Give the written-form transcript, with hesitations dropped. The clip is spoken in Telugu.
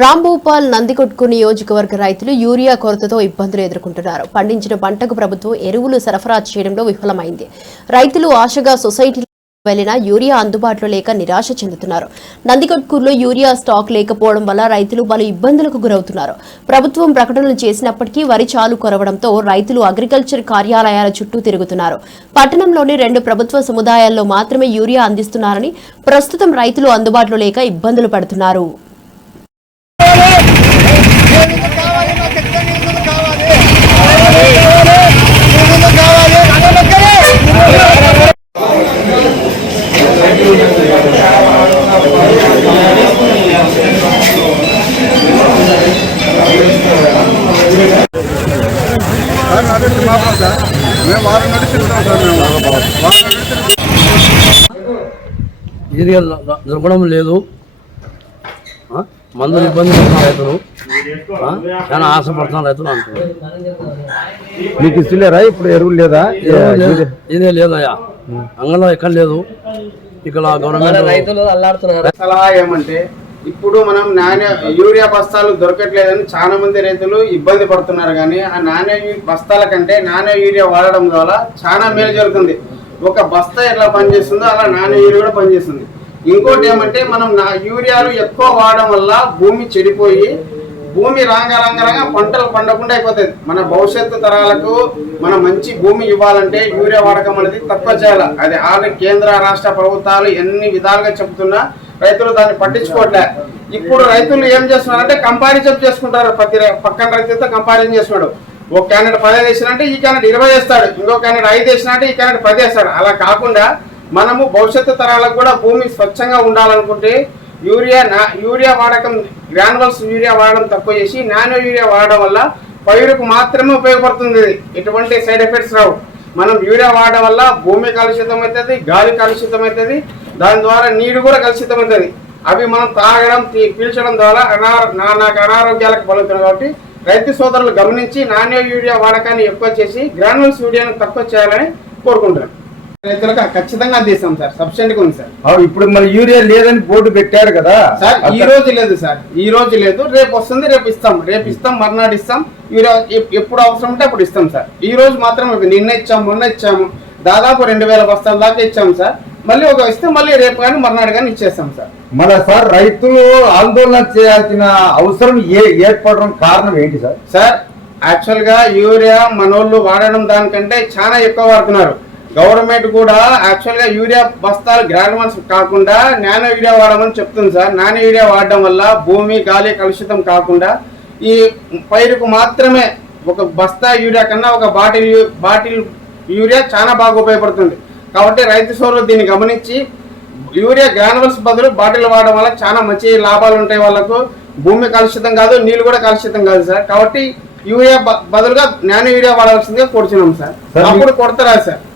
రాంభూపాల్ నందికొట్కు నియోజకవర్గ రైతులు యూరియా కొరతతో ఇబ్బందులు ఎదుర్కొంటున్నారు. పండించిన పంటకు ప్రభుత్వం ఎరువులు సరఫరా చేయడంలో విఫలమైంది. రైతులు ఆశగా సొసైటీలో వెళ్లినా యూరియా అందుబాటులో లేక నిరాశ చెందుతున్నారు. నందికొట్కూరులో యూరియా స్టాక్ లేకపోవడం వల్ల రైతులు పలు ఇబ్బందులకు గురవుతున్నారు. ప్రభుత్వం ప్రకటనలు చేసినప్పటికీ వరి చాలు కొరవడంతో రైతులు అగ్రికల్చర్ కార్యాలయాల చుట్టూ తిరుగుతున్నారు. పట్టణంలోని 2 ప్రభుత్వ సముదాయాల్లో మాత్రమే యూరియా అందిస్తున్నారని, ప్రస్తుతం రైతులు అందుబాటులో లేక ఇబ్బందులు పడుతున్నారు. యూరియా దొరకడం లేదు. మందులు ఇబ్బంది పడుతున్న రైతులు చాలా ఆశపడుతున్న రైతులు అంటున్నారు. మీకు ఇస్తలేరా ఇప్పుడు ఎరువులు లేదా? ఇదే లేదయ్యా, అంగంలో ఎక్కడ లేదు. ఇక్కడ గవర్నమెంట్ రైతులు అల్లాడుతున్నారు. సలహా ఏమంటే ఇప్పుడు మనం నాణ్య యూరియా బస్తాలు దొరకట్లేదని చాలా మంది రైతులు ఇబ్బంది పడుతున్నారు. కానీ ఆ నాణ్య బస్తాల కంటే నాణ్య యూరియా వాడడం ద్వారా చాలా మేలు జరుగుతుంది. ఒక బస్తా ఎట్లా పనిచేస్తుందో అలా నాణ్య యూరియా కూడా పనిచేస్తుంది. ఇంకోటి ఏమంటే మనం యూరియాలు ఎక్కువ వాడడం వల్ల భూమి చెడిపోయి భూమి రంగరంగరంగా పంటలు పండకుండా అయిపోతుంది. మన భవిష్యత్తు తరాలకు మనం మంచి భూమి ఇవ్వాలంటే యూరియా వాడకం అనేది తక్కువ చేయాలి. అది ఆల్రెడీ కేంద్ర రాష్ట్ర ప్రభుత్వాలు ఎన్ని విధాలుగా చెబుతున్నా రైతులు దాన్ని పట్టించుకోవట్లే. ఇప్పుడు రైతులు ఏం చేస్తున్నారంటే కంపారిజన్ చేసుకుంటారు. ప్రతి పక్కన రైతులతో కంపారిజన్ చేస్తున్నాడు. ఒక క్యాండిడేట్ 10 వేసినంటే ఈ క్యాండిడేట్ 20 వేస్తాడు, ఇంకో క్యాండిడేట్ 5 వేసినంటే ఈ క్యాండిడేట్ 10 వేస్తాడు. అలా కాకుండా మనము భవిష్యత్తు తరాలకు కూడా భూమి స్వచ్ఛంగా ఉండాలనుకుంటే యూరియా వాడకం, గ్రాన్యువల్స్ యూరియా వాడడం తక్కువ చేసి నానో యూరియా వాడడం వల్ల పైరుకు మాత్రమే ఉపయోగపడుతుంది. ఎటువంటి సైడ్ ఎఫెక్ట్స్ రావు. మనం యూరియా వాడడం వల్ల భూమి కలుషితం అవుతుంది, గాలి కలుషితం అవుతుంది, దాని ద్వారా నీరు కూడా కలుషితం అవుతుంది. అవి మనం తాగడం పీల్చడం ద్వారా నాకు అనారోగ్యాలకు బలుగుతున్నాయి. కాబట్టి రైతు సోదరులు గమనించి నానో యూరియా వాడకాన్ని ఎక్కువ చేసి గ్రాన్యువల్స్ యూరియాను తక్కువ చేయాలని కోరుకుంటున్నాం. రైతులకు ఖచ్చితంగా అందిస్తాం సార్. సబ్సిడీ ఉంది సార్. ఇప్పుడు మరి యూరియా లేదని బోర్డు పెట్టారు కదా సార్. ఈ రోజు లేదు సార్, ఈ రోజు లేదు. రేపు వస్తుంది, రేపు ఇస్తాం, మర్నాడు ఇస్తాం. యూరియా ఎప్పుడు అవసరం ఉంటే అప్పుడు ఇస్తాం సార్. ఈ రోజు మాత్రం నిన్న ఇచ్చాము, మొన్న ఇచ్చాము, దాదాపు 2000 బస్తాల దాకా ఇచ్చాము సార్. మళ్ళీ ఒక ఇస్తే మళ్ళీ రేపు కానీ మర్నాడు కానీ ఇచ్చేస్తాం సార్. మళ్ళీ సార్ రైతులు ఆందోళన చేయాల్సిన అవసరం ఏర్పడడం కారణం ఏంటి సార్? సార్ యాక్చువల్ గా యూరియా మనోళ్ళు వాడడం దానికంటే చాలా ఎక్కువ వాడుతున్నారు. గవర్నమెంట్ కూడా యాక్చువల్ గా యూరియా బస్తాలు గ్రాన్యువల్స్ కాకుండా నానో యూరియా వాడమని చెప్తుంది సార్. నానో యూరియా వాడడం వల్ల భూమి గాలి కలుషితం కాకుండా ఈ పైరుకు మాత్రమే ఒక బస్తా యూరియా కన్నా ఒక బాటిల్ యూరియా చాలా బాగా ఉపయోగపడుతుంది. కాబట్టి రైతు సోదరులు దీన్ని గమనించి యూరియా గ్రాన్యువల్స్ బదులు బాటిల్ వాడడం వల్ల చాలా మంచి లాభాలు ఉంటాయి. వాళ్ళకు భూమి కలుషితం కాదు, నీళ్ళు కూడా కలుషితం కాదు సార్. కాబట్టి యూరియా బదులుగా నానో యూరియా వాడాల్సిందిగా కోరుచున్నాం సార్. అప్పుడు కొడతారా సార్?